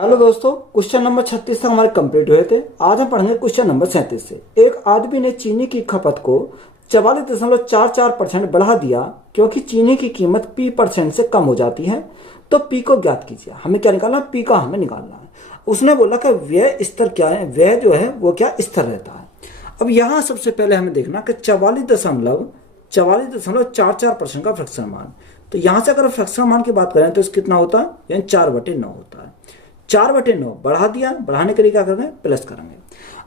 Hello दोस्तों, question number 36 तक हमारे कंप्लीट हुए थे। आज हम पढ़ेंगे क्वेश्चन नंबर 37 से। एक आदमी ने चीनी की खपत को 44.44% बढ़ा दिया क्योंकि चीनी की कीमत P% से कम हो जाती है। तो P को ज्ञात कीजिए। हमें क्या निकालना है? P का हमें निकालना है। उसने बोला कि व्यय स्तर क्या है, व्यय जो है वो क्या स्थिर रहता है। अब यहाँ सबसे पहले हमें देखना कि 44.44% का फ्रैक्शन मान। तो यहाँ से अगर फ्रैक्शन मान की बात करें तो कितना होता है, यानी 4/9 होता है। 4/9 बढ़ा दिया, बढ़ाने के लिए क्या करेंगे? प्लस करेंगे।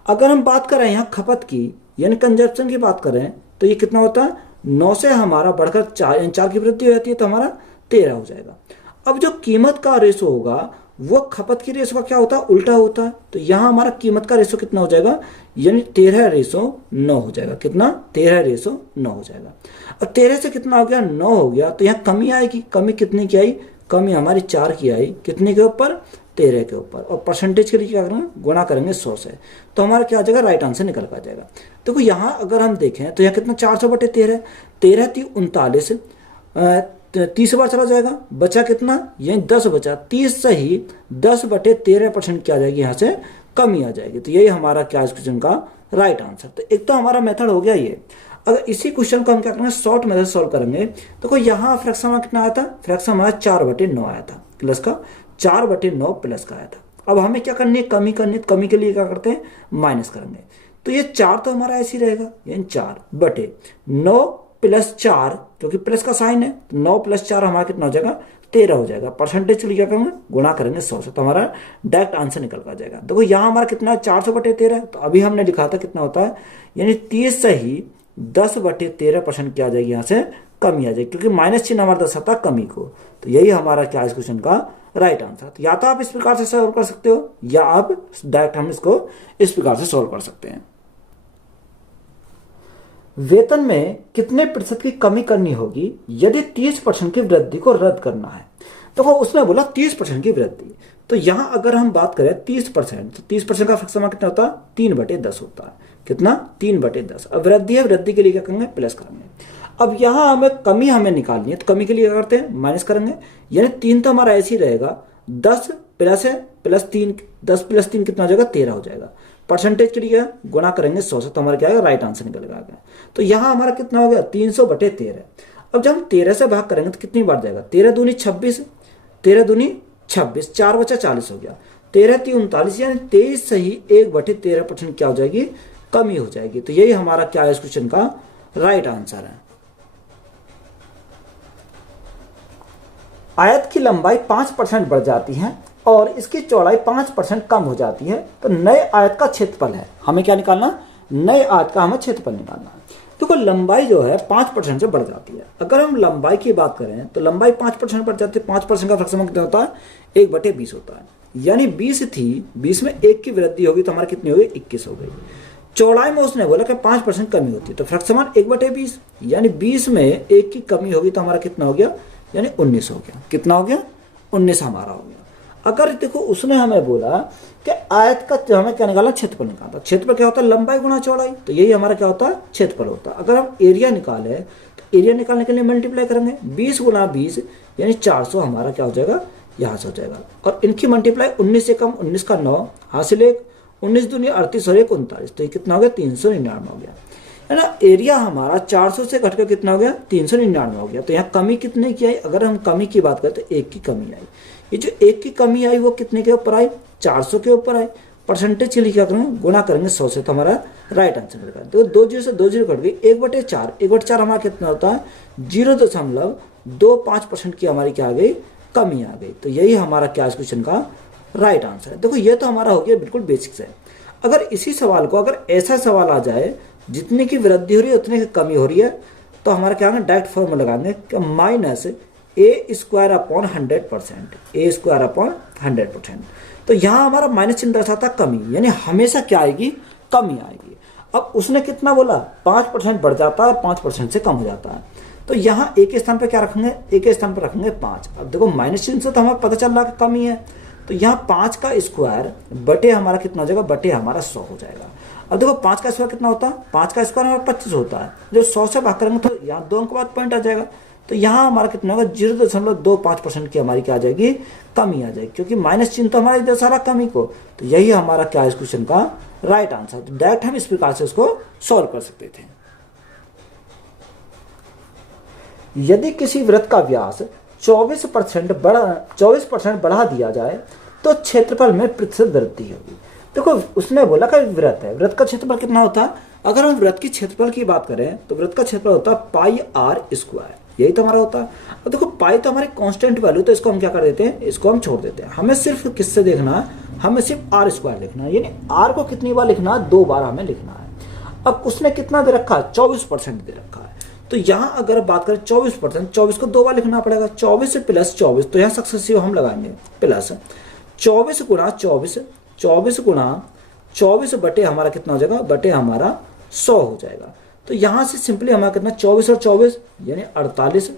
अगर हम बात करें यहाँ खपत की यानी कंजप्शन की बात करें तो ये कितना होता है? 9 से हमारा बढ़कर 4 यानी 4 की वृद्धि हो जाती है तो हमारा 13 हो जाएगा। अब जो कीमत का रेशो होगा वो खपत की रेशो का क्या होता है? उल्टा होता है। तो यहाँ हमारा कीमत का रेशो कितना हो जाएगा? यानी 13/9 हो जाएगा। कितना? 13/9 हो जाएगा। अब 13 से कितना हो गया? 9 हो गया। तो यहाँ कमी आएगी। कमी कितनी की आई? कमी हमारी 4 की आई। कितने के ऊपर? 13 के ऊपर। और परसेंटेज के लिए क्या करेंगे? गुणा करेंगे 100 से। तो हमारा क्या आ जाएगा? राइट आंसर निकल कर आ जाएगा। देखो यहाँ अगर हम देखें तो यहाँ कितना? 400/13। 13 थी 39, 30 बार चला जाएगा, बचा कितना? यही 10 बचा। 30 से ही 10/13% क्या आ जाएगी? यहाँ से कमी आ जाएगी। तो यही हमारा क्या इस क्वेश्चन का राइट आंसर। तो एक तो हमारा मेथड हो गया ये। अगर इसी क्वेश्चन को हम क्या करेंगे? शॉर्ट मेथड सॉल्व करेंगे। देखो यहाँ फ्रैक्शन हमारा कितना आया था? फ्रैक्शन हमारा 4/9 आया था। प्लस का 4/9 प्लस का आया था। अब हमें क्या करनी है? कमी करनी है। कमी के लिए क्या करते हैं? माइनस करेंगे। तो ये 4 तो हमारा ऐसे ही रहेगा, यानी 4/9 प्लस 4, क्योंकि प्लस का साइन है। 9 प्लस 4 हमारा कितना हो जाएगा? 13 हो जाएगा। परसेंटेज के लिए क्या करेंगे? गुणा करेंगे 100 से। तो हमारा डायरेक्ट आंसर निकल कर जाएगा। देखो यहाँ हमारा कितना है? 400/13। तो अभी हमने लिखा था कितना होता है, यानी 30 से ही 10/13% क्या आ जाएगी? यहाँ से कमी आ जाएगी, क्योंकि माइनस चिन्ह हमारा दर्शाता कमी को। तो यही हमारा क्या इस क्वेश्चन का राइट आंसर। तो या तो आप इस प्रकार से सॉल्व कर सकते हो या आप डायरेक्ट हम इसको इस प्रकार से सॉल्व कर सकते हैं। वेतन में कितने प्रतिशत की कमी करनी होगी यदि 30% की वृद्धि को रद्द करना है? तो उसने बोला 30% की वृद्धि। तो यहां अगर हम बात करें 30%, तो 30% का फ्रैक्शन कितना होता है? 3/10 होता है। कितना? 3/10। अब वृद्धि है, वृद्धि के लिए क्या करेंगे? प्लस करेंगे। अब यहां हमें कमी निकालनी है, तो कमी के लिए क्या करते हैं? माइनस करेंगे। यानी 3 तो हमारा ऐसे ही रहेगा। 10 प्लस है प्लस 3, 10 प्लस 3 कितना हो जाएगा? 13 हो जाएगा। परसेंटेज के लिए गुणा करेंगे 100 से। तो हमारा क्या आएगा? राइट आंसर निकलेगा। तो यहाँ हमारा कितना हो गया? 300/13। अब जब हम 13 से भाग करेंगे तो कितनी बार जाएगा? 13 दूनी 26, 13 दूनी 26, 4 बचा 40 हो गया। 13 × 3 = 39, यानी 23 से ही 1/13% क्या हो जाएगी? कमी हो जाएगी। तो यही हमारा क्या है इस क्वेश्चन का राइट आंसर है। आयत की लंबाई 5% बढ़ जाती है और इसकी चौड़ाई 5% कम हो जाती है, तो नए आयत का क्षेत्रफल है। हमें क्या निकालना? नए आयत का हमें क्षेत्रफल निकालना है। देखो लंबाई जो है 5% से बढ़ जाती है। अगर हम लंबाई की बात करें तो लंबाई 5% बढ़ जाती है। 5% का फ्रैक्शन कितना होता है? 1/20 होता है। यानी 20 थी, 20 में 1 की वृद्धि होगी तो हमारी कितनी हो गई? 21 हो गई। चौड़ाई में उसने बोला कि 5% कमी होती है, तो फ्रैक्शन 1/20, यानी 20 में 1 की कमी होगी तो हमारा कितना हो गया? यानी 19 हो गया। कितना हो गया? 19 हमारा हो गया। अगर देखो उसने हमें बोला कि आयत का हमें क्या निकालना? क्षेत्रफल निकालना। क्षेत्रफल क्या होता है? लंबाई गुणा चौड़ाई। तो यही हमारा क्या होता है? क्षेत्रफल होता है। अगर हम एरिया निकाले तो एरिया निकालने के लिए मल्टीप्लाई करेंगे। 20 × 20 यानी 400 हमारा क्या हो जाएगा? यहाँ से हो जाएगा। और इनकी मल्टीप्लाई 19 से कम 19 का 9 हासिल 1, 19 दूनी 38 और 1 39। तो ये कितना हो गया? 399 हो गया, है ना। एरिया हमारा 400 से घटकर कितना हो गया? 399 हो गया। तो यहाँ कमी कितने की आई? अगर हम कमी की बात करें तो 1 की कमी आई। ये जो 1 की कमी आई वो कितने के ऊपर आई? 400 के ऊपर आई। परसेंटेज के लिए क्या करेंगे? गुणा करेंगे 100 से। तो हमारा राइट आंसर मिलेगा। तो 2 0 से 2 0 कट गई। 1/4, 1/4 हमारा कितना होता है? 0.25% की हमारी क्या आ गई? कमी आ गई। तो यही हमारा क्या इस क्वेश्चन का राइट आंसर है। देखो ये तो हमारा हो गया बिल्कुल बेसिक्स है। अगर इसी सवाल को अगर ऐसा सवाल आ जाए जितने की वृद्धि हो रही है उतने की कमी हो रही है, तो हमारा क्या है? डायरेक्ट फॉर्मूला लगाएंगे कि -a² / 100%। तो यहाँ हमारा माइनस चिन्ह दर्शाता कमी, यानी हमेशा क्या आएगी? कमी आएगी। अब उसने कितना बोला? 5% बढ़ जाता है और 5% से कम हो जाता है। तो यहाँ एक स्थान पर क्या रखेंगे? एक स्थान पर रखेंगे 5। अब देखो माइनस चिन्ह से तो हमें पता चल रहा है कि कमी है। तो यहाँ 5 का स्क्वायर बटे हमारा कितना हो जाएगा? बटे हमारा 100 हो जाएगा। अब देखो 5 का स्क्वायर कितना होता है? 5 का स्क्वायर हमारा 25 होता है। जब 100 से भाग करेंगे तो यहाँ 2 अंक बाद पॉइंट आ जाएगा। तो यहाँ हमारा कितना होगा 0.25% की हमारी क्या आ जाएगी, कमी आ जाएगी, क्योंकि माइनस चिन्ह तो हमारा इधर सारा कमी को। तो यही हमारा क्या है इस क्वेश्चन का राइट आंसर। तो डायरेक्ट हम इस प्रकार से उसको सॉल्व कर सकते थे। यदि किसी वृत्त का व्यास 24% बढ़ा दिया जाए तो क्षेत्रफल में प्रतिशत वृद्धि होगी। देखो उसने बोला कि वृत्त है, वृत्त का क्षेत्रफल कितना होता है, अगर हम वृत्त की क्षेत्रफल की बात करें तो वृत्त का क्षेत्रफल होता है पाई आर स्क्वायर, यही तो हमारा होता है। अब देखो पाई तो हमारी कांस्टेंट वैल्यू, तो इसको हम क्या कर देते हैं, इसको हम छोड़ देते हैं। हमें सिर्फ किससे देखना है, हमें सिर्फ आर स्क्वायर लिखना है, यानी आर को कितनी बार लिखना है, 2 बार हमें लिखना है। अब उसने कितना दे रखा है, 24% दे रखा है। तो यहाँ अगर बात करें 24%, 24 को 2 बार लिखना पड़ेगा, 24 प्लस 24, तो यहाँ सक्सेसिव हम लगाएंगे प्लस 24 गुणा 24, 24 गुणा 24 बटे हमारा कितना हो जाएगा, बटे हमारा 100 हो जाएगा। तो यहाँ से सिंपली हमारा कितना 24 और 24 यानी 48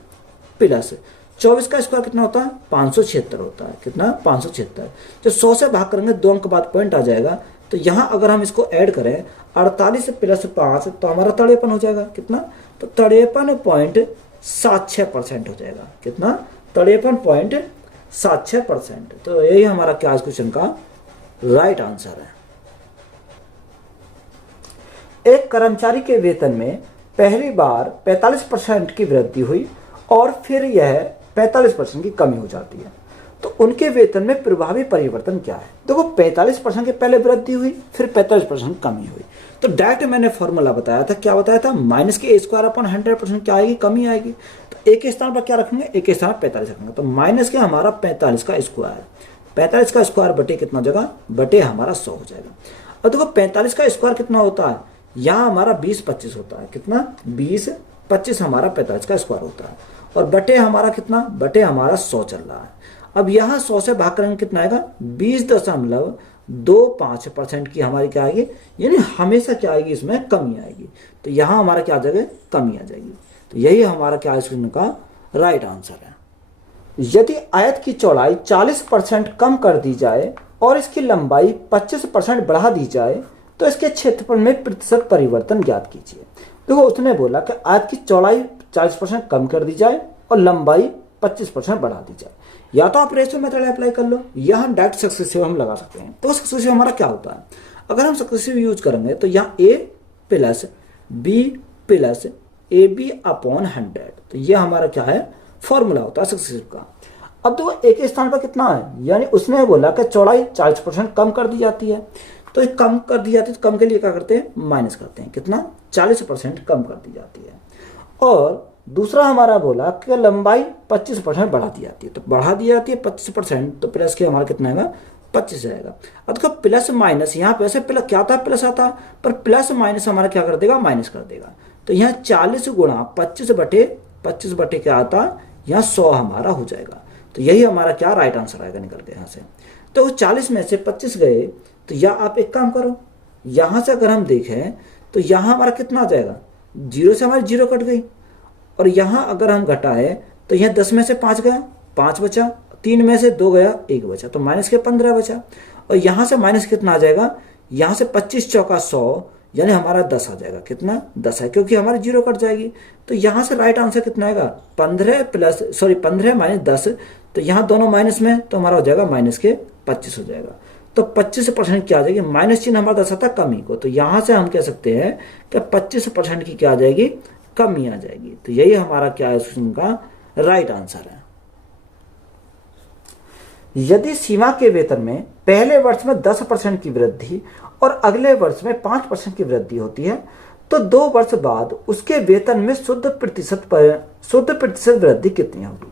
प्लस 24 का स्क्वायर कितना होता है, 576 होता है। कितना, 576। जब 100 से भाग करेंगे 2 अंक बाद पॉइंट आ जाएगा। तो यहाँ अगर हम इसको ऐड करें 48 प्लस 5 तो हमारा 53 हो जाएगा। कितना, तो 53.76% हो जाएगा। कितना, 53.76%। तो यही हमारा क्या इस क्वेश्चन का राइट आंसर है। एक कर्मचारी के वेतन में पहली बार 45% की वृद्धि हुई और फिर यह 45% की कमी हो जाती है, तो उनके वेतन में प्रभावी परिवर्तन क्या है। देखो 45% के पहले वृद्धि हुई, फिर 45% कमी हुई। तो डायरेक्ट मैंने फॉर्मूला बताया था, क्या बताया था, माइनस के स्क्वायर अपन 100% क्या आएगी, कमी आएगी। तो एक के स्थान पर क्या रखेंगे, एक के स्थान पर 45 रखेंगे। तो माइनस के हमारा 45 का स्क्वायर, 45 का स्क्वायर बटे कितना जगह, बटे हमारा 100 हो जाएगा। अब देखो 45 का स्क्वायर कितना होता है, यहाँ हमारा 20-25 होता है। कितना, 20-25 हमारा 45 का स्क्वायर होता है, और बटे हमारा कितना, बटे हमारा 100 चल रहा है। अब यहाँ 100 से भाग करेंगे कितना आएगा, 20.25% की हमारी क्या आएगी, यानी हमेशा क्या आएगी, इसमें कमी आएगी। तो यहाँ हमारा क्या आ जाएगा, कमी आ जाएगी। तो यही हमारा क्या इसका का राइट आंसर है। यदि आयत की चौड़ाई 40% कम कर दी जाए और इसकी लंबाई 25% बढ़ा दी जाए तो इसके क्षेत्रफल में प्रतिशत परिवर्तन ज्ञात कीजिए। देखो उसने बोला कि आयत की चौड़ाई 40% कम कर दी जाए और लंबाई 25% बढ़ा दी जाए। या तो आप रेशियो मेथड अप्लाई कर लो, या हम डायरेक्ट सक्सेसिव हम लगा सकते हैं। तो सक्सेसिव हमारा क्या होता है, अगर हम सक्सेसिव यूज करेंगे तो यहाँ a plus B plus A B upon 100, तो ये हमारा क्या है, फॉर्मूला होता है सक्सेसिव का। अब देखो एक के स्थान पर कितना है, यानी उसने बोला कि चौड़ाई 40% कम कर दी जाती है, तो एक कम कर दी जाती है, तो कम के लिए क्या करते हैं, माइनस करते हैं। कितना, 40% कम कर दी जाती है। और दूसरा हमारा बोला कि लंबाई 25% बढ़ा दी जाती है, तो बढ़ा दी जाती है 25%, तो प्लस के हमारा कितना आएगा, 25 आएगा। अब देखो प्लस माइनस, यहाँ पे ऐसे प्लस क्या आता है, प्लस आता है, पर प्लस माइनस हमारा क्या कर देगा, माइनस कर देगा। तो यहाँ 40 गुणा 25 बटे क्या आता है, यहाँ 100 हमारा हो जाएगा। तो यही हमारा क्या राइट आंसर आएगा निकल के यहाँ से। तो 40 में से 25 गए, तो या आप एक काम करो, यहाँ से अगर हम देखें तो यहाँ हमारा कितना आ जाएगा, 0 से हमारी 0 कट गई, और यहाँ अगर हम घटाए तो यहाँ 10 में से 5 गया, 5 बचा, 3 में से 2 गया, 1 बचा, तो माइनस के 15 बचा। और यहाँ से माइनस कितना आ जाएगा, यहाँ से 25 चौका 100, यानी हमारा 10 आ जाएगा। कितना, 10 है, क्योंकि हमारी 0 कट जाएगी। तो यहाँ से राइट आंसर कितना आएगा, 15 माइनस 10, तो यहाँ दोनों माइनस में, तो हमारा हो जाएगा माइनस के 25 हो जाएगा। तो 25% क्या आ जाएगी, माइनस चिन्ह हमारा दर्शाता कमी को, तो यहाँ से हम कह सकते हैं कि 25% की क्या आ जाएगी, कमी आ जाएगी। तो यही हमारा क्या है इसका राइट आंसर है। यदि सीमा के वेतन में पहले वर्ष में 10% की वृद्धि और अगले वर्ष में 5% की वृद्धि होती है, तो 2 वर्ष बाद उसके वेतन में शुद्ध प्रतिशत वृद्धि कितनी होगी।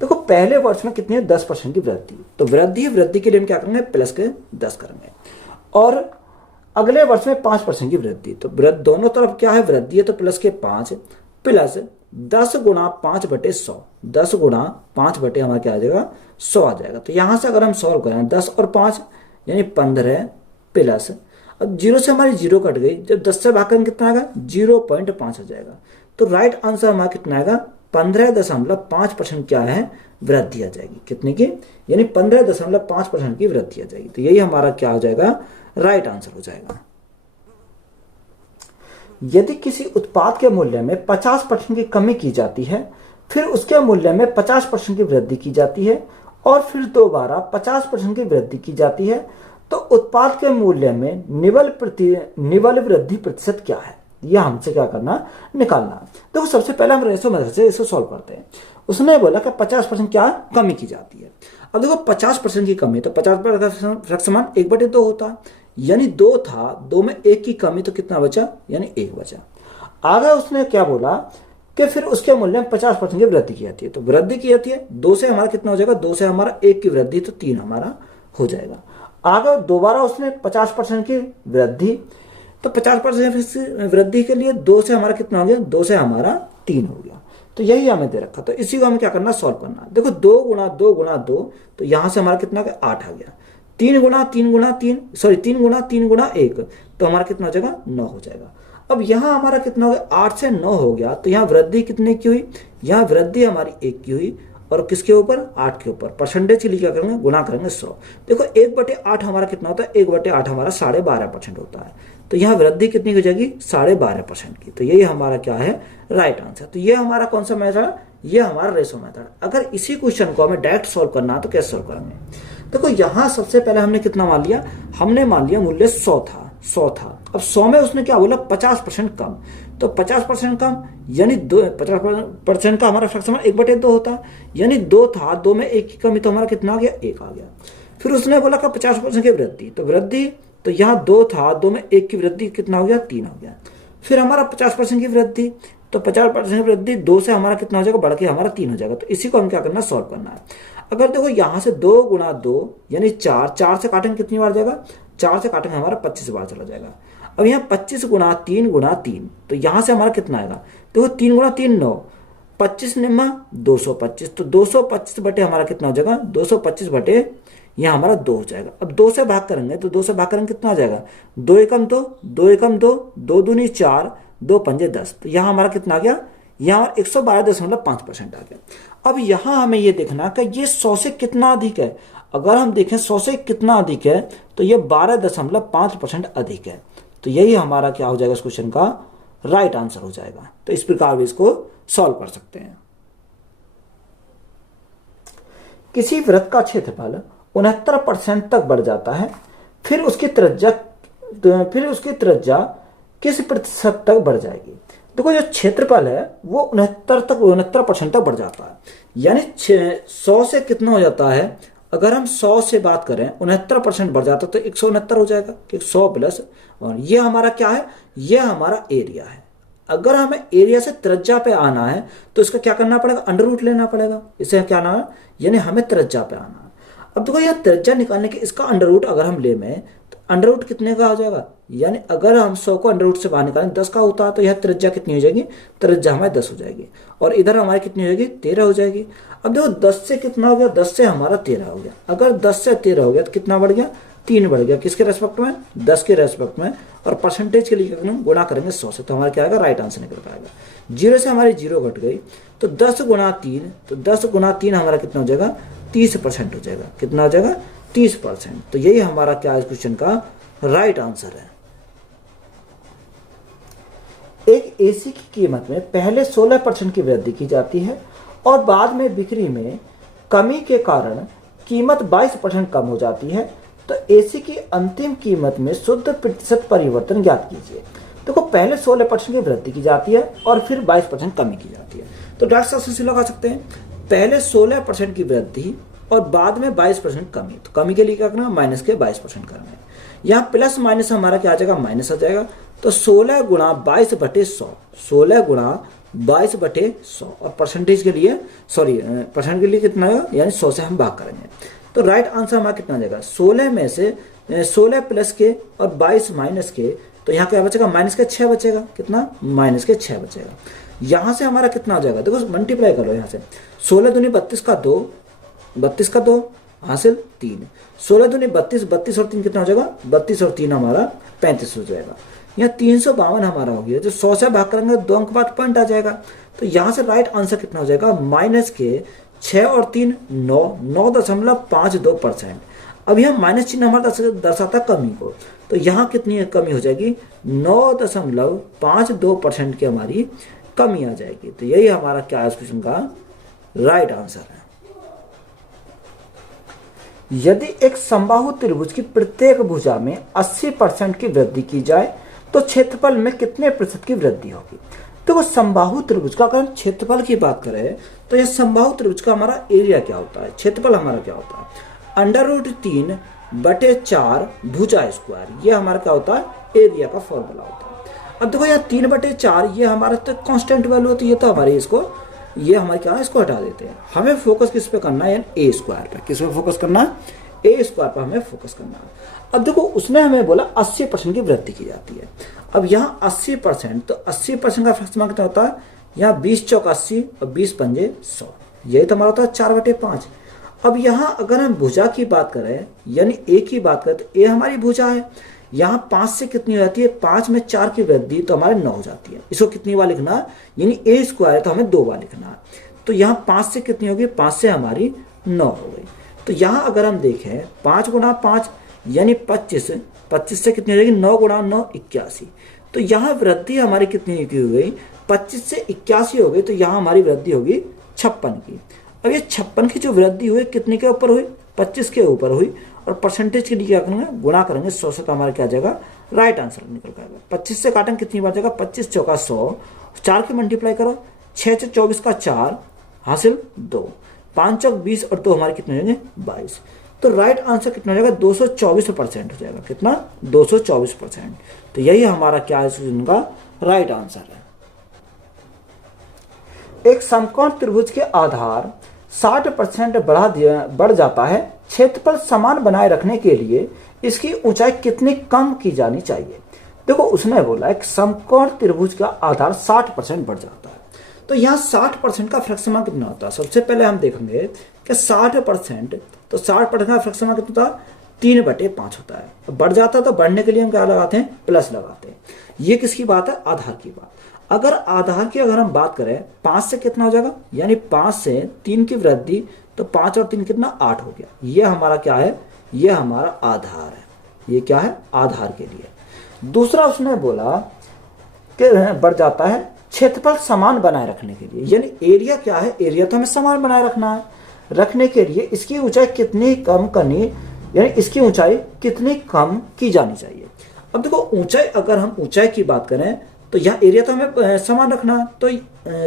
देखो पहले वर्ष में कितनी है, 10% की वृद्धि, तो वृद्धि के लिए हम क्या करेंगे, प्लस के 10 करेंगे। और अगले वर्ष में 5% की वृद्धि, तो दोनों तरफ क्या है, वृद्धि है, तो प्लस के 5 प्लस 10 गुणा 5 बटे 100, 10 गुणा 5 बटे हमारा क्या आ जाएगा, 100 आ जाएगा। तो यहाँ से अगर हम सॉल्व करें 10 और 5 यानी 15 प्लस, अब 0 से हमारी 0 कट गई, जब 10 से भाग करेंगे कितना आएगा, 0.5 आ जाएगा। तो राइट आंसर हमारा कितना आएगा, 15.5% क्या है, वृद्धि आ जाएगी। कितने की, यानी 15.5% की वृद्धि आ जाएगी। तो यही हमारा क्या हो जाएगा, राइट आंसर हो जाएगा। यदि किसी उत्पाद के मूल्य में 50% की कमी की जाती है फिर उसके मूल्य में 50% की वृद्धि की जाती है और फिर दोबारा 50% की वृद्धि की जाती है, तो उत्पाद के मूल्य में निवल वृद्धि प्रतिशत क्या है, यह हमसे क्या करना, निकालना। देखो सबसे पहले हम रेशो मेथड से इसको सॉल्व करते हैं। उसने बोला कि 50% क्या कमी की जाती है। अब देखो 50% की कमी, तो 50% फ्रैक्शन 1/2 होता है, यानी 2 था, 2 में 1 की कमी, तो कितना बचा, यानी 1 बचा। आगे उसने क्या बोला कि फिर उसके मूल्य में 50% की वृद्धि की जाती है। तो वृद्धि की जाती है, 2 से हमारा कितना हो जाएगा, 2 से हमारा 1 की वृद्धि, तो 3 हमारा हो जाएगा। आगे दोबारा उसने 50% की वृद्धि, तो 50% वृद्धि के लिए 2 से हमारा कितना हो गया, 2 से हमारा 3 हो गया। तो यही हमें दे रखा, तो इसी को हमें क्या करना, सॉल्व करना। देखो 2 गुणा 2 गुणा 2, तो यहां से हमारा कितना आ गया, 8 आ गया। 3 गुणा 3 गुणा 3, सॉरी 3 गुणा 3 गुणा 1, तो हमारा कितना हो जाएगा, 9 हो जाएगा। अब यहाँ हमारा कितना हो गया, 8 से 9 हो गया, तो यहाँ वृद्धि कितने की हुई, यहाँ वृद्धि हमारी 1 की हुई, और किसके ऊपर, 8 के ऊपर। परसेंटेज के लिए क्या करेंगे, गुणा करेंगे 100। देखो 1/8 हमारा कितना होता है, 1/8 हमारा 12.5% होता है, तो यहाँ वृद्धि कितनी हो जाएगी, 12.5% की। तो यही हमारा क्या है, राइट आंसर। तो ये हमारा कौन सा मेथड, ये हमारा रेशो मेथड। अगर इसी क्वेश्चन को हमें डायरेक्ट सॉल्व करना है तो कैसे सॉल्व करेंगे। देखो यहाँ सबसे पहले हमने कितना मान लिया, हमने मान लिया मूल्य 100 था, 100 था। अब 100 में उसने क्या बोला, 50% कम, तो 50% कम यानी 50% का हमारा फ्रैक्शन 1/2 होता, यानी 2 था, 2 में 1 की कमी, तो हमारा कितना आ गया, 1 आ गया। फिर उसने बोला कि 50% की वृद्धि, तो वृद्धि, तो यहाँ 2 था, 2 में 1 की वृद्धि कितना हो गया, 3 हो गया। फिर हमारा 50% की वृद्धि, तो 50% की वृद्धि 2 से हमारा कितना हो जाएगा, बढ़ के हमारा 3 हो जाएगा। तो इसी को हम क्या करना, सॉल्व करना है। अगर देखो यहाँ से 2 गुणा 2 यानी 4, 4 से काटेंगे कितनी बार जाएगा, 4 से काटेंगे हमारा 25 बार चला जाएगा। अब यहाँ 25 गुणा 3 गुणा 3, तो यहाँ से हमारा कितना आएगा, देखो 3 गुणा 3 9, 25 निम्मा 225, तो 225 बटे हमारा कितना हो जाएगा, 225 बटे यहाँ हमारा 2 हो जाएगा। अब 2 से भाग करेंगे, तो 2 से भाग करेंगे कितना आ जाएगा, 2 एकम 2, 2 एकम 2, 2 दूनी 4, 2 पंजे 10, तो यहाँ हमारा कितना आ गया, यहाँ 112.5% आ गया। अब यहाँ हमें ये देखना कि ये 100 से कितना अधिक है। अगर हम देखें 100 से कितना अधिक है, तो ये 12.5% अधिक है। तो यही हमारा क्या हो जाएगा, इस क्वेश्चन का राइट आंसर हो जाएगा। तो इस प्रकार भी इसको सॉल्व कर सकते हैं। किसी वृत्त का क्षेत्रफल 69% तक बढ़ जाता है, फिर उसकी त्रिज्या किस प्रतिशत तक बढ़ जाएगी। देखो जो क्षेत्रफल है वो 69% तक बढ़ जाता है, यानी 100 से कितना हो जाता है, अगर हम 100 से बात करें 69% बढ़ जाता है, तो 169 हो जाएगा, 100 प्लस 1। ये हमारा क्या है, ये हमारा एरिया है। अगर हमें एरिया से त्रिज्या पे आना है, तो इसका क्या करना पड़ेगा, अंडर रूट लेना पड़ेगा। इसे क्या नाम है, यानी हमें त्रिज्या पे आना है। अब देखो यह त्रिज्या निकालने के इसका अंडर रूट अगर हम ले में, तो अंडर रूट कितने का हो जाएगा, यानी अगर हम 100 को अंडर रूट से बाहर निकालें 10 का होता है, तो यह त्रिज्या कितनी हो जाएगी, त्रिज्या हमारी 10 हो जाएगी, और इधर हमारी कितनी हो जाएगी, 13 हो जाएगी। अब देखो 10 से कितना हो गया, 10 से हमारा 13 हो गया। अगर 10 से 13 हो गया तो कितना बढ़ गया, 3 बढ़ गया, किसके रेस्पेक्ट में, 10 के रेस्पेक्ट में। और परसेंटेज के लिए गुणा करेंगे 100 से, तो हमारा क्या आएगा, राइट आंसर निकल पाएगा। 0 से हमारी 0 घट गई, तो 10 गुणा 3, तो 10 गुणा 3 हमारा कितना हो जाएगा, 30% हो जाएगा। कितना हो जाएगा, 30%। तो यही हमारा क्या इस क्वेश्चन का राइट आंसर है। एक एसी की कीमत में पहले 16% की वृद्धि की जाती है और बाद में बिक्री में कमी के कारण कीमत 22% कम हो जाती है, तो एसी की अंतिम कीमत में शुद्ध प्रतिशत परिवर्तन ज्ञात कीजिए। देखो पहले 16% की वृद्धि की जाती है और फिर 22% कमी की जाती है, तो डायरेक्ट से लगा सकते हैं, पहले 16% की वृद्धि और बाद में 22% कमी। तो कमी के लिए क्या करना, माइनस के 22% करना है। यहाँ प्लस माइनस हमारा क्या आ जाएगा, माइनस आ जाएगा। तो 16 गुणा 22 बटे 100, 16 गुणा 22 बटे 100, और परसेंटेज के लिए परसेंट के लिए कितना है, यानी 100 से हम भाग करेंगे। तो राइट आंसर हमारा कितना आ जाएगा, 16 में से 16 प्लस के और 22 माइनस के, तो यहाँ क्या बचेगा, माइनस के 6 बचेगा। कितना, माइनस के 6 बचेगा। यहाँ से हमारा कितना आ जाएगा, देखो मल्टीप्लाई कर लो यहाँ से, 16 दूनी 32 का 2, 32 का 2 हासिल 3, 16 दूनी 32, 32 और 3 कितना हो जाएगा, 32 और 3 हमारा 35 हो जाएगा। यहाँ 352 हमारा हो गया, जो 100 से भाग करेंगे 2 अंक बाद पॉइंट आ जाएगा। तो यहाँ से राइट आंसर कितना हो जाएगा, माइनस के 6 और 3 9, 9.52%। अब यहाँ माइनस चिन्ह हमारा दर्शाता कमी को, तो यहाँ कितनी कमी हो जाएगी, 9.52% की हमारी कमी आ जाएगी। तो यही हमारा क्या है इस क्वेश्चन का राइट आंसर है। यदि एक समबाहु त्रिभुज की प्रत्येक भुजा में 80% की वृद्धि की जाए तो क्षेत्रफल में कितने प्रतिशत की वृद्धि होगी? तो समबाहु त्रिभुज का अगर हम क्षेत्रफल की बात करें तो यह समबाहु त्रिभुज का हमारा एरिया क्या होता है, क्षेत्रफल हमारा क्या होता है, √3/4 भुजा स्क्वायर, ये हमारा क्या होता है एरिया का फॉर्मूला होता है। अब देखो यहाँ 3/4 ये हमारा तो कांस्टेंट वैल्यू होती है, तो हमारे इसको ये हमारे क्या है इसको हटा देते हैं। हमें फोकस किस पे करना है, ए स्क्वायर पे। किस पे फोकस करना है, ए स्क्वायर पर हमें फोकस करना है। अब देखो उसने हमें बोला 80% की वृद्धि की जाती है। अब यहाँ 80%, तो 80% का फ्रैक्शन कितना होता है, यहाँ 20 चौक 80 और 20 पंजे 100, यही तो हमारा होता है 4/5। अब यहाँ अगर हम भुजा की बात करें यानी ए की बात करें तो ए हमारी भुजा है, यहाँ 5 से कितनी हो जाती है, 5 में 4 की वृद्धि तो हमारे 9 हो जाती है। इसको कितनी बार लिखना है, यानी ए स्क्वायर है तो हमें 2 बार लिखना है। तो यहाँ 5 से कितनी होगी, 5 से हमारी 9 हो गई। तो यहाँ अगर हम देखें 5 × 5 यानी 25, 25 से कितनी हो जाएगी, 9 × 9 81। तो यहाँ वृद्धि हमारी कितनी की हो गई, 25 से 81 हो गई। तो यहाँ हमारी वृद्धि होगी 56 की। अब ये 56 की जो वृद्धि हुई कितने के ऊपर हुई, 25 के ऊपर हुई, और परसेंटेज के लिए क्या करेंगे, गुणा करेंगे 100 से, तो हमारा क्या आ जाएगा राइट आंसर निकल जाएगा। 25 से काटेंगे कितनी बार जाएगा, 25 चौका 100, 4 की मल्टीप्लाई करो, 6 से 24 का 4 हासिल 2, 5 चौक 20 और 2 हमारे कितने हो जाएंगे 22। तो राइट आंसर कितना हो जाएगा, 224% हो जाएगा। कितना, 224%। तो यही हमारा क्या है इनका राइट आंसर है। एक समकोण त्रिभुज के आधार 60% बढ़ जाता है, क्षेत्रफल समान बनाए रखने के लिए इसकी ऊंचाई कितनी कम की जानी चाहिए? देखो उसने बोला एक समकोण त्रिभुज का आधार 60% बढ़ जाता है, तो यहाँ 60% का फ्रैक्शन कितना होता है। सबसे पहले हम देखेंगे कि 60%, तो 60% का फ्रैक्शन कितना होता है, 3/5 होता है। बढ़ जाता है तो बढ़ने के लिए हम क्या लगाते हैं, प्लस लगाते हैं। ये किसकी बात है, आधार की बात। अगर आधार की अगर हम बात करें 5 से कितना हो जाएगा, यानी 5 से 3 की वृद्धि, तो 5 और 3 कितना 8 हो गया। ये हमारा क्या है, ये हमारा आधार है। ये क्या है, आधार के लिए। दूसरा उसने बोला कि बढ़ जाता है क्षेत्रफल समान बनाए रखने के लिए, यानी एरिया क्या है, एरिया तो हमें समान बनाए रखना है। रखने के लिए इसकी ऊंचाई कितनी कम करनी, यानी इसकी ऊंचाई कितनी कम की जानी चाहिए। अब देखो ऊंचाई, अगर हम ऊंचाई की बात करें तो यहाँ एरिया तो हमें समान रखना है, तो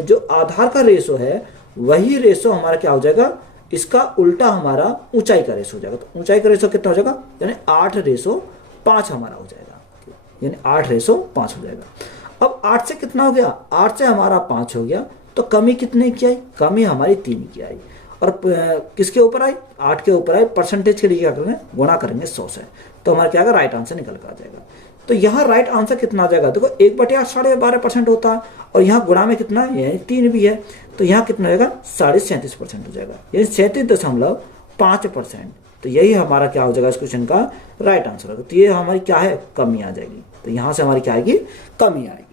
जो आधार का रेशो है वही रेशो हमारा क्या हो जाएगा, इसका उल्टा हमारा ऊंचाई का रेशो हो जाएगा। तो ऊंचाई का रेशो कितना हो जाएगा, यानी 8:5 हमारा हो जाएगा, यानी 8:5 हो जाएगा। अब 8 से कितना हो गया, 8 से हमारा 5 हो गया, तो कमी कितने की आई, कमी हमारी 3 की आई। और किसके ऊपर आई, 8 के ऊपर आई। परसेंटेज के लिए क्या करेंगे, गुणा करेंगे 100 से, तो हमारा क्या आएगा, राइट आंसर निकल कर आ जाएगा। तो यहाँ राइट आंसर कितना आ जाएगा, देखो 1/8 12.5% होता है, और यहाँ गुणा में कितना है, यानी 3 भी है, तो यहाँ कितना हो जाएगा 37.5% हो जाएगा, यानी 37.5%। तो यही हमारा क्या हो जाएगा इस क्वेश्चन का राइट आंसर होगा। तो ये हमारी क्या है, कमी आ जाएगी। तो यहाँ से हमारी क्या आएगी, कमी आएगी।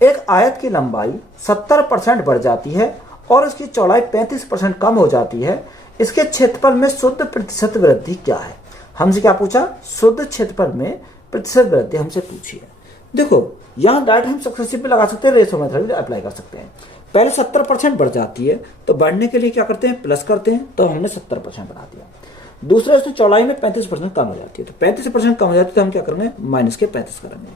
एक आयत की लंबाई 70% बढ़ जाती है और इसकी चौड़ाई 35% कम हो जाती है, इसके क्षेत्रफल में शुद्ध प्रतिशत वृद्धि क्या है? हमसे क्या पूछा, शुद्ध क्षेत्रफल में प्रतिशत वृद्धि हमसे पूछी है। देखो यहाँ डायरेक्ट हम सक्सेसिव पे लगा सकते हैं, रेशो मेथड भी अप्लाई कर सकते हैं। पहले 70% बढ़ जाती है तो बढ़ने के लिए क्या करते हैं, प्लस करते हैं, तो हमने 70% बढ़ा दिया। दूसरा उसमें चौड़ाई में 35% कम हो जाती है, तो 35% कम हो जाती है तो हम क्या करेंगे, माइनस के 35 करेंगे।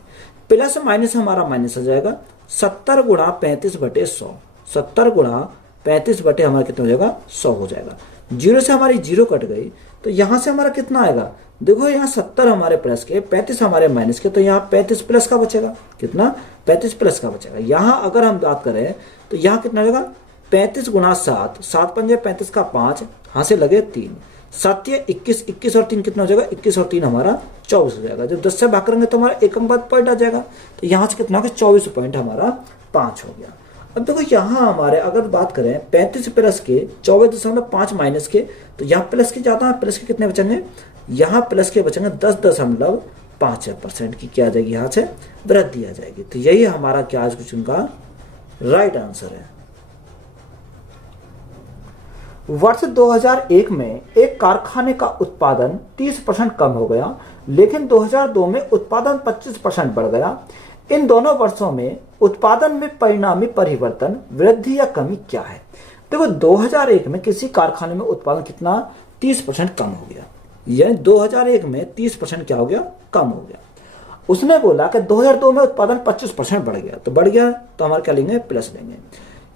प्लस माइनस हमारा माइनस हो जाएगा, 70 × 35/100, 70 × 35 हमारा कितना हो जाएगा, 100 हो जाएगा। जीरो से हमारी जीरो कट गई, तो यहाँ से हमारा कितना आएगा, देखो यहाँ 70 हमारे प्लस के, 35 हमारे माइनस के, तो यहाँ 35 प्लस का बचेगा, कितना 35 प्लस का बचेगा। यहाँ अगर हम बात करें तो यहाँ कितना हो जाएगा, 35 × 7, 7 पंजे 35 का 5, यहाँ से लगे 3, 7 या 21, 21 और 3 कितना हो जाएगा, 21 और 3 हमारा 24 हो जाएगा। जब 10 से भाग करेंगे तो हमारा एक अंक बाद पॉइंट आ जाएगा, तो यहाँ से कितना हो गया, 24 पॉइंट हमारा 5 हो गया। अब देखो यहाँ हमारे अगर बात करें 35 प्लस के 24.5 माइनस के, तो यहाँ प्लस के जाता है, प्लस के कितने बचेंगे, यहाँ प्लस के बचेंगे 10.5% की क्या आ जाएगी, यहाँ से वृद्धि आ जाएगी। तो यही हमारा क्या आज क्वेश्चन का राइट आंसर है। वर्ष 2001 में एक कारखाने का उत्पादन 30% कम हो गया, लेकिन 2002 में उत्पादन 25% बढ़ गया। इन दोनों वर्षों में उत्पादन में परिणामी परिवर्तन, वृद्धि या कमी क्या है? देखो 2001 में किसी कारखाने में उत्पादन कितना 30% कम हो गया, यानी 2001 में 30% क्या हो गया, कम हो गया। उसने बोला कि 2002 में उत्पादन 25% बढ़ गया, तो बढ़ गया तो हमारा क्या लेंगे, प्लस लेंगे,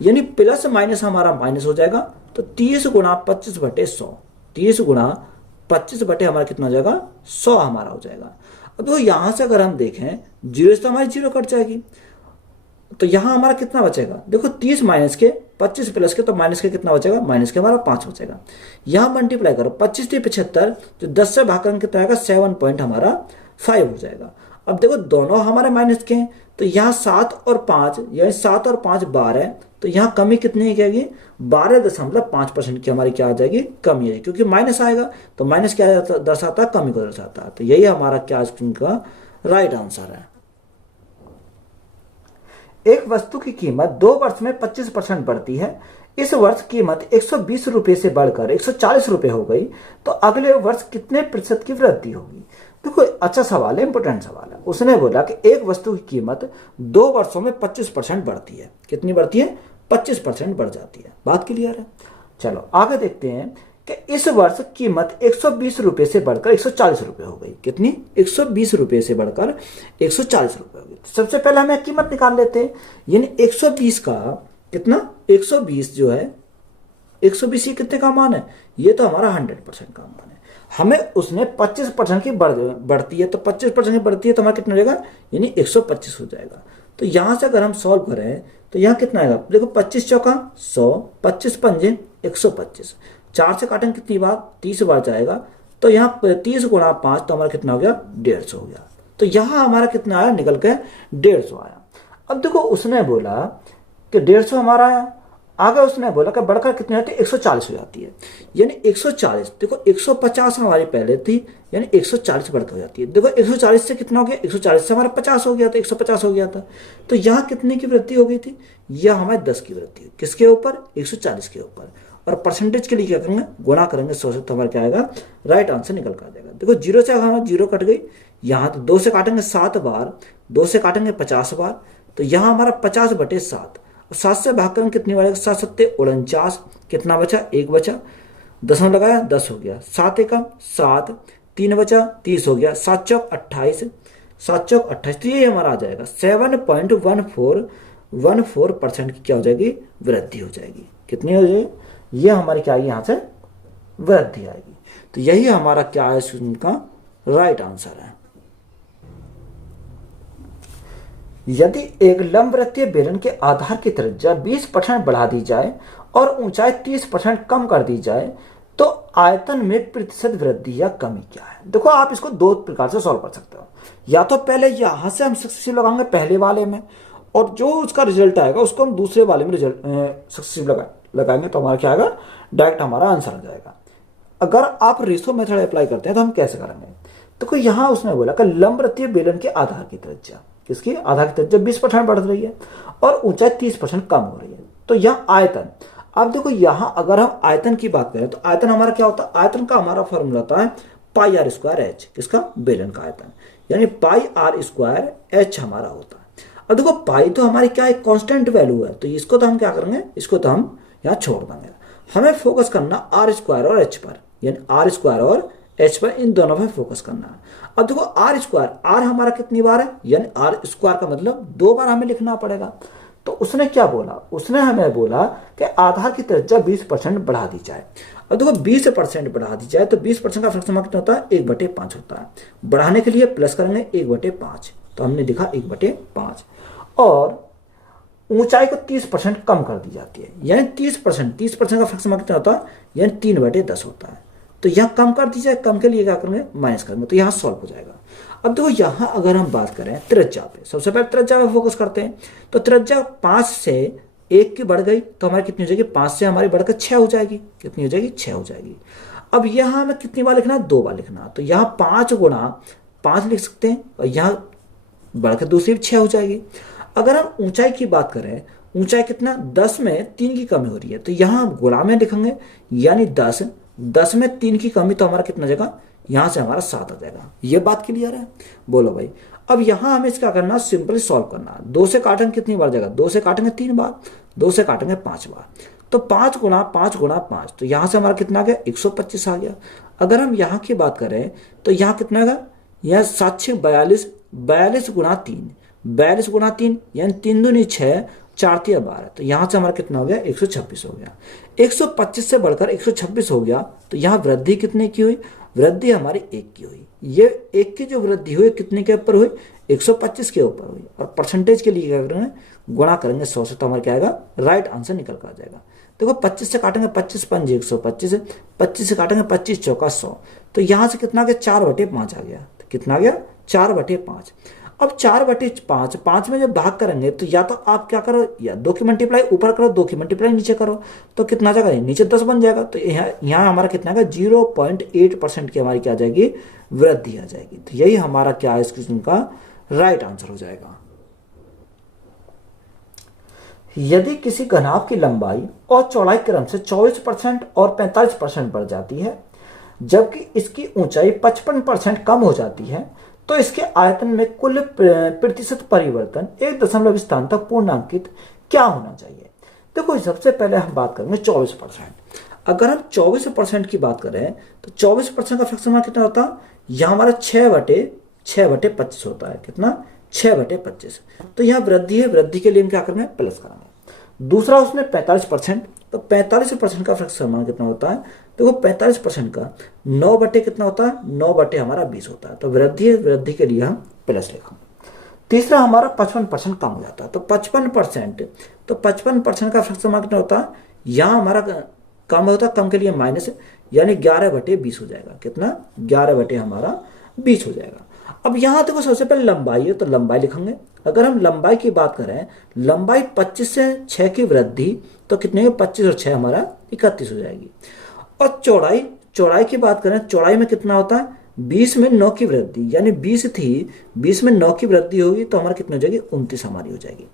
यानी प्लस माइनस हमारा माइनस हो जाएगा। तो 30 गुणा 25/100, 30 गुणा 25 हमारा कितना हो जाएगा, 100 हमारा हो जाएगा। अब तो यहां से अगर हम देखें, जीरो से तो हमारी जीरो कट जाएगी, तो यहां हमारा कितना बचेगा, देखो 30 माइनस के 25 प्लस के, तो माइनस के कितना बचेगा, माइनस के हमारा 5 बचेगा। यहां मल्टीप्लाई करो 25 से 75, तो 10 से भाग कर कितना आएगा, 7 पॉइंट हमारा 5 हो जाएगा। अब देखो दोनों हमारे माइनस के हैं, तो यहाँ 7 और 5, यानी 7 और 5 12, तो यहाँ कमी कितनी की आएगी, 12.5% की हमारी क्या आ जाएगी, कमी है, क्योंकि माइनस आएगा तो माइनस क्या दर्शाता है, कमी को दर्शाता है। तो यही हमारा क्या का राइट आंसर है। एक वस्तु की कीमत 2 वर्ष में 25% बढ़ती है। इस वर्ष कीमत 120 रुपए से बढ़कर 140 रुपए हो गई, तो अगले वर्ष कितने प्रतिशत की वृद्धि होगी? देखो अच्छा सवाल है, इंपोर्टेंट सवाल है। उसने बोला कि एक वस्तु की कीमत 2 वर्षों में 25% बढ़ती है। कितनी बढ़ती है, 25% बढ़ जाती है। बात क्लियर है? चलो आगे देखते हैं कि इस वर्ष कीमत 120 रुपए से बढ़कर 140 रुपए हो गई। कितनी, 120 रुपए से बढ़कर 140 रुपए हो गई। सबसे पहले हमें कीमत निकाल लेते हैं, यानी 120 का कितना, 120 जो है 120 कितने का मान है, ये तो हमारा 100% का मान है। हमें उसने 25% की बढ़ती है, तो 25% की बढ़ती है तो हमारा कितना हो जाएगा, यानी 125 हो जाएगा। तो यहां से अगर हम सॉल्व करें तो यहाँ कितना आएगा, देखो 25 चौका 100, 25 पंजे 125, 4 से काटेंगे कितनी बार, 30 बार जाएगा, तो यहाँ 30 गुणा 5, तो हमारा कितना हो गया, 150 हो गया। तो यहाँ हमारा कितना आया, निकल के 150 आया। अब देखो उसने बोला कि 150 हमारा आया, आगे उसने बोला कि बढ़कर कितनी होती है, 140 हो जाती है, यानी 140। देखो 150 हमारी पहले थी, यानी 140 बढ़कर हो जाती है। देखो 140 से कितना हो गया, 140 से हमारा 50 हो गया था, 150 हो गया था। तो यहाँ कितने की वृद्धि हो गई थी, यह हमारे 10 की वृद्धि, किसके ऊपर, 140 के ऊपर। और परसेंटेज के लिए क्या करेंगे, गुणा करेंगे 100 से, तो हमारा क्या आएगा, राइट आंसर निकल कर जाएगा। देखो 0 से हमारा 0 कट गई, यहाँ तो 2 से काटेंगे 7 बार, 2 से काटेंगे 50 बार, तो यहाँ हमारा 50/7, 7 से भाग करेंगे कितनी बार, 7 7 49, कितना बचा, 1 बचा, 10 में लगाया 10 हो गया, 7 एकम 7, 3 बचा 30 हो गया, 7 चौक 28, 7 चौक 28, तो ये हमारा आ जाएगा 7.14% की क्या हो जाएगी, वृद्धि हो जाएगी। कितनी हो जाएगी, ये हमारी क्या आएगी, यहाँ से वृद्धि आएगी। तो यही हमारा क्या है, इनका राइट आंसर है। यदि एक लंबवृत्तीय बेलन के आधार की त्रिज्या 20% बढ़ा दी जाए और ऊंचाई 30% कम कर दी जाए, तो आयतन में प्रतिशत वृद्धि या कमी क्या है? देखो आप इसको 2 प्रकार से सॉल्व कर सकते हो, या तो पहले यहां से हम सक्सेसिव लगाएंगे पहले वाले में, और जो उसका रिजल्ट आएगा उसको हम दूसरे वाले में रिजल्ट सक्सेसिव लगाएंगे, तो हमारा क्या आएगा, डायरेक्ट हमारा आंसर आ जाएगा। अगर आप रेशो मेथड अप्लाई करते हैं तो हम कैसे करेंगे, तो यहां उसने बोला कि लंबवृत्तीय बेलन के आधार की त्रिज्या, किसकी, आधार की त्रिज्या 20% बढ़ रही है और ऊंचाई 30% कम हो रही है, तो यह आयतन। अब देखो यहां अगर हम आयतन की बात करें तो आयतन हमारा क्या होता है, आयतन का हमारा फॉर्मूला होता है πr²h, किसका, बेलन का आयतन, यानी πr²h हमारा होता है। अब देखो पाई तो हमारी क्या है, कांस्टेंट वैल्यू है, तो इसको तो हम क्या करेंगे, इसको तो हम यहाँ छोड़ देंगे। हमें फोकस करना r² और h पर, यानी r² और h पर, इन दोनों पर फोकस करना है। अब देखो r², r हमारा कितनी बार है, यानी r² का मतलब 2 बार हमें लिखना पड़ेगा। तो उसने क्या बोला, उसने हमें बोला कि आधार की त्रिज्या 20% बढ़ा दी जाए। अब देखो 20% बढ़ा दी जाए तो 20% का फ्रैक्शन कितना होता है, 1/5 होता है। बढ़ाने के लिए प्लस करेंगे 1/5, तो हमने लिखा 1/5। और ऊंचाई को 30% कम कर दी जाती है, यानी 30% का फ्रैक्शन कितना होता है, यानी 3/10 होता है। तो यहाँ कम कर दी जाए, कम के लिए क्या करेंगे, माइनस करेंगे, तो यहाँ सॉल्व हो जाएगा। अब देखो यहाँ अगर हम बात करें त्रिज्या पे, सबसे पहले त्रिज्या पे फोकस करते हैं, तो त्रिज्या 5 से 1 की बढ़ गई, तो हमारी कितनी हो जाएगी, 5 से हमारी बढ़कर 6 हो जाएगी, कितनी हो जाएगी, 6 हो जाएगी। अब यहाँ हमें कितनी बार लिखना, 2 बार लिखना, तो यहाँ 5 गुणा 5 लिख सकते हैं, और यहाँ बढ़कर दूसरी 6 हो जाएगी। अगर हम ऊंचाई की बात करें, ऊंचाई कितना, 10 में 3 की कमी हो रही है, तो यहाँ हम गुणा में लिखेंगे, यानी 10 में 3 की कमी, तो हमारा कितना जाएगा, यहां से हमारा 7 आ जाएगा। ये बात क्लियर है, बोलो भाई। अब यहाँ हमें इसका करना, सिंपली सॉल्व करना। 2 से काटेंगे कितनी बार जाएगा, 2 से काटेंगे 3 बार, 2 से काटेंगे 5 बार, तो 5 गुणा 5 गुणा 5, तो यहाँ से हमारा कितना आ गया, 125 आ गया। अगर हम यहाँ की बात करें तो यहाँ कितना आएगा, यह 7 42, 42 गुणा 3, 42 गुणा 3 यानी 3 दूनी 6, 4 3 12, तो यहाँ से हमारा कितना हो गया, 126 हो गया। 125 से बढ़कर 126 हो गया, तो यहाँ वृद्धि कितने की हुई, वृद्धि हमारी 1 की हुई। ये 1 की जो वृद्धि हुई कितने के ऊपर हुई, 125 के ऊपर हुई। और परसेंटेज के लिए क्या करेंगे, गुणा करेंगे 100 से, तो हमारा क्या आएगा, राइट आंसर निकल कर आ जाएगा। देखो 25 से काटेंगे 25 पंजे 125, 25 से काटेंगे 25 चौका 100, तो यहाँ से कितना आ गया, 4/5 आ गया। तो कितना आ गया, 4/5। अब 4/5, 5 में जब भाग करेंगे तो या तो आप क्या करो, या 2 की मल्टीप्लाई ऊपर करो, 2 की मल्टीप्लाई नीचे करो, तो कितना जाएगा, नीचे 10 बन जाएगा। तो यहाँ हमारा कितना आएगा, 0.8% की हमारी क्या आ जाएगी, वृद्धि आ जाएगी। तो यही हमारा क्या है, इस क्वेश्चन का राइट आंसर हो जाएगा। यदि किसी घनाभ की लंबाई और चौड़ाई क्रम से 24% और 45% बढ़ जाती है, जबकि इसकी ऊंचाई 55% कम हो जाती है, तो इसके आयतन में कुल प्रतिशत परिवर्तन 1 स्थान तक पूर्णांकित क्या होना चाहिए। देखो सबसे पहले हम बात करेंगे 24%। अगर हम 24% की बात करें तो 24% का फ्रैक्शन हमारा कितना होता है, यहाँ हमारा 6/25 होता है। कितना, 6/25। तो यहाँ वृद्धि है, वृद्धि के लिए हम क्या करेंगे, प्लस करेंगे। दूसरा उसमें 45%, तो 45% का फ्रैक्शन हमारा कितना होता है, देखो 45% का 9 कितना होता है, 9 हमारा 20 होता है। तो वृद्धि है, वृद्धि के लिए हम प्लस लिखेंगे। तीसरा हमारा 55% कम हो जाता है, तो 55%, तो 55% का फ्रैक्शन हमारा कितना होता है, यहाँ हमारा कम होता है, कम के लिए माइनस, यानी 11/20 हो जाएगा। कितना, 11 हमारा 20 हो जाएगा। अब यहाँ देखो सबसे पहले लंबाई है, तो लंबाई लिखेंगे। अगर हम लंबाई की बात करें, लंबाई 25 से 6 की वृद्धि, तो कितने के 25 और 6 हमारा 31 हो जाएगी। और चौड़ाई की बात करें, चौड़ाई में कितना होता है, 20 में 9 की वृद्धि, यानी 20 थी, 20 में 9 की वृद्धि होगी, तो हमारा कितनी हो जाएगी, 29 हमारी हो जाएगी।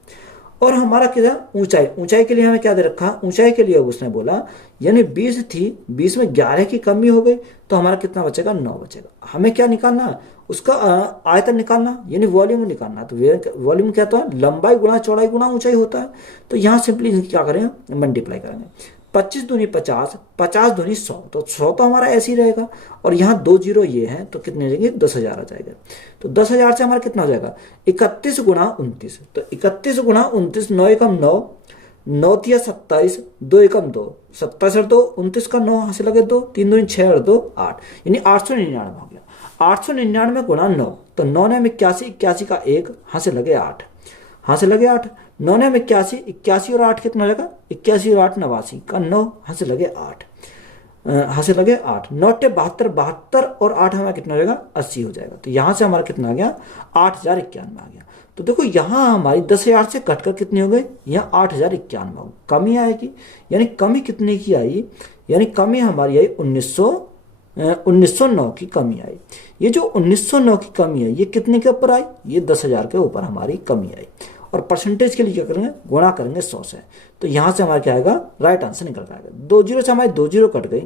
और हमारा क्या, ऊंचाई के लिए हमें क्या दे रखा, ऊंचाई के लिए उसने बोला, यानी 20 थी, 20 में 11 की कमी हो गई, तो हमारा कितना बचेगा, 9 बचेगा। हमें क्या निकालना है, उसका आयतन निकालना, यानी वॉल्यूम निकालना। तो वॉल्यूम क्या होता है, लंबाई गुणा चौड़ाई गुणा ऊंचाई होता है। तो यहाँ सिंपली क्या करेंगे, मल्टीप्लाई करेंगे। 25 दूनी 50, 50 दूनी 100, तो 100 तो हमारा ऐसे ही रहेगा। और यहाँ 2 जीरो ये हैं, तो कितने हो जाएंगे, 10,000 आ जाएगा। तो 10,000 से हमारा कितना हो जाएगा, 31 गुणा 29, तो 31 गुणा 29, 9 एकम 9, 9 तिया 27, 2 एकम 2, 27 और 2 29 का 9 हासिल लगे 2, 3 दूनी 6 और 2 8, यानी 899 हो गया। 899 गुणा 9, तो 9 ने 81, 81 का 1 हासिल लगे 8, हासिल लगे 8, 9 ने 81, 81 और 8 कितना हो जाएगा, 81 और 8 89 का 9 हासिल लगे 8, हासिल लगे 8, 9 टे 72, 72 और 8 हमारा कितना हो जाएगा, 80 हो जाएगा। तो यहाँ से हमारा कितना आ गया, 8091 आ गया। तो देखो यहाँ हमारी 10,000 से कटकर कितनी हो गई, यहाँ 8091 हो, कमी आएगी। यानी कमी कितने की आई, यानी कमी हमारी आई 1909 की कमी आई। ये जो 1909 की कमी आई, ये कितने के ऊपर आई, ये 10,000 के ऊपर हमारी कमी आई। और परसेंटेज के लिए क्या करेंगे, गुणा करेंगे 100 से, तो यहाँ से हमारा क्या आएगा, राइट आंसर निकल कर आएगा। 2 जीरो से हमारी 2 जीरो कट गई,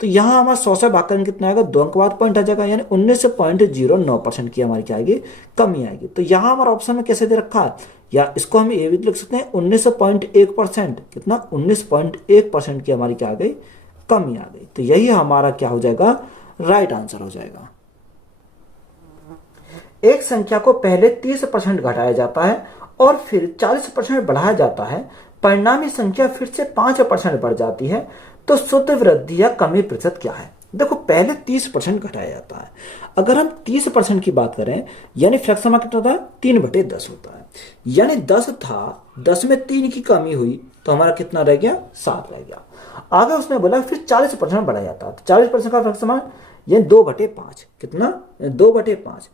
तो यहाँ हमारा 100 से भाग करेंगे कितना आएगा, 2 अंक बाद पॉइंट आ जाएगा, यानी 19.09% की हमारी क्या आएगी, कमी आएगी। तो यहाँ हमारा ऑप्शन में कैसे दे रखा है, या इसको हम ये भी लिख सकते हैं 19.1%, कितना 19.1% की हमारी क्या आ गई, कमी आ गई। तो यही हमारा क्या हो जाएगा, राइट आंसर हो जाएगा। एक संख्या को पहले 30% घटाया जाता है और फिर 40% बढ़ाया जाता है, परिणामी संख्या फिर से 5% बढ़ जाती है, तो शुद्ध वृद्धि या कमी प्रतिशत क्या है। देखो पहले 30% घटाया जाता है। अगर हम 30% की बात करें, यानी फ्रैक्शन में कितना होता है, 3/10 होता है। यानी 10 था, 10 में 3 की कमी हुई, तो हमारा कितना रह गया, 7 रह गया। आगे उसने बोला फिर 40% बढ़ाया जाता है, तो 40% का फ्रैक्शन ये 2/5, कितना 2/5,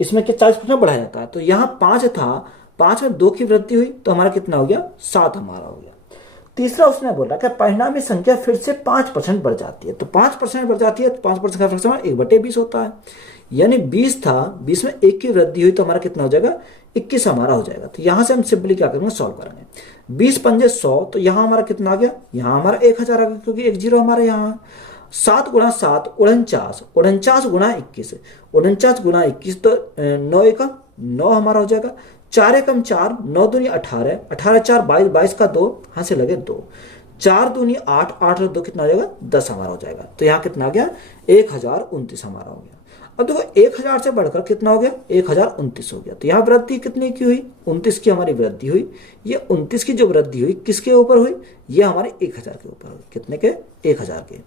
इसमें क्या 40% बढ़ाया जाता है। तो यहाँ 5 था, 5 में 2 की वृद्धि हुई, तो हमारा कितना हो गया, 7 हमारा हो गया। तीसरा उसने बोला कि परिणामी संख्या फिर से 5% बढ़ जाती है, तो 5% बढ़ जाती है, तो 5% का फ्रैक्शन 1/20 होता है। यानी 20 था, 20 में 1 की वृद्धि हुई, तो हमारा कितना हो जाएगा, 21 हमारा हो जाएगा। तो यहाँ से हम सिंपली क्या करेंगे, सॉल्व करेंगे। 20 पंजे 100, तो यहाँ हमारा कितना आ गया, यहाँ हमारा 1000 आ गया, क्योंकि 1 जीरो हमारे यहाँ। 7 गुणा 7 49, 49 गुणा 21, 49 गुणा 21 तो 9 एकम 9 हमारा हो जाएगा। 4 एकम 4, 9 दूनी 18, 18 4 22, 22 का 2, हाँ से लगे 2, 4 दूनी 8, 8 और 2 कितना हो जाएगा 10 हमारा हो जाएगा। तो यहाँ कितना आ गया 1029 हमारा हो गया। अब देखो 1000 से बढ़कर कितना हो गया 1029 हो गया। तो यहाँ वृद्धि कितने की हुई 29 की हमारी वृद्धि हुई। ये 29 की जो वृद्धि हुई किसके ऊपर हुई, ये हमारे 1000 के ऊपर हुई। कितने के 1000 के।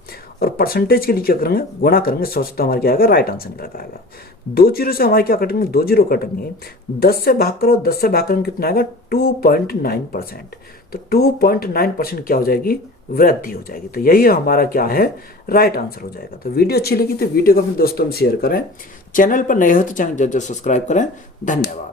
और परसेंटेज के लिए क्या करेंगे गुणा करेंगे 100 से, तो हमारे क्या आएगा राइट आंसर निकल आएगा। 2 जीरो से हमारे क्या कटेंगे 2 जीरो कटेंगे। 10 से भाग करो, 10 से भाग करेंगे कितना आएगा 2.9%। तो 2.9% क्या हो जाएगी वृद्धि हो जाएगी। तो यही हमारा क्या है राइट आंसर हो जाएगा। तो वीडियो अच्छी लगी तो वीडियो को अपने दोस्तों में शेयर करें। चैनल पर नए हो तो चैनल जरूर सब्सक्राइब करें। धन्यवाद।